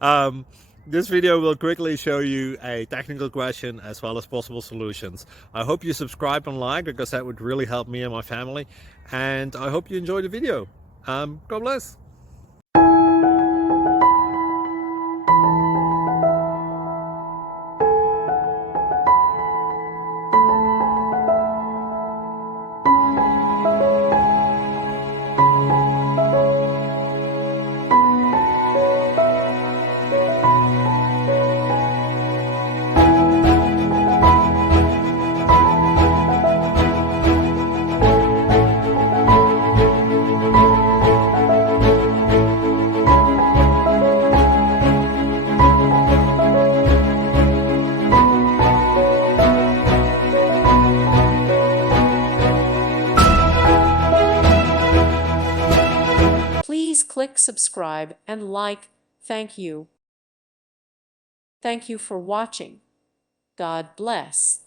um, this video will quickly show you a technical question as well as possible solutions. I hope you subscribe and like because that would really help me and my family. And I hope you enjoy the video. God bless. Please click subscribe and like. Thank you. Thank you for watching. God bless.